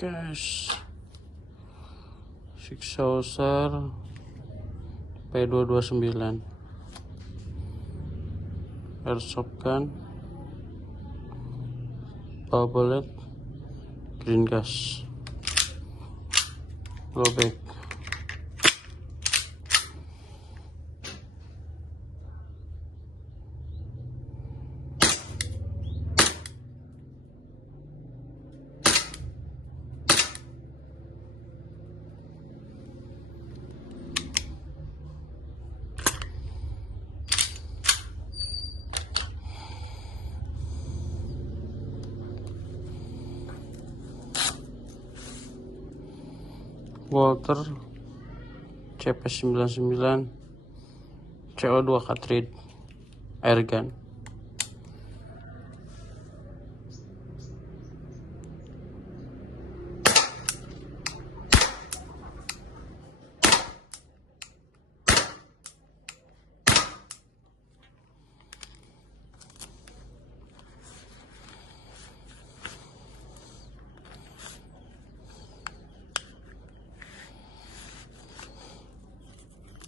Cash Six Saucer P229 Airsoft gun Bullet green gas lobek Walther CP99 CO2 cartridge airgun.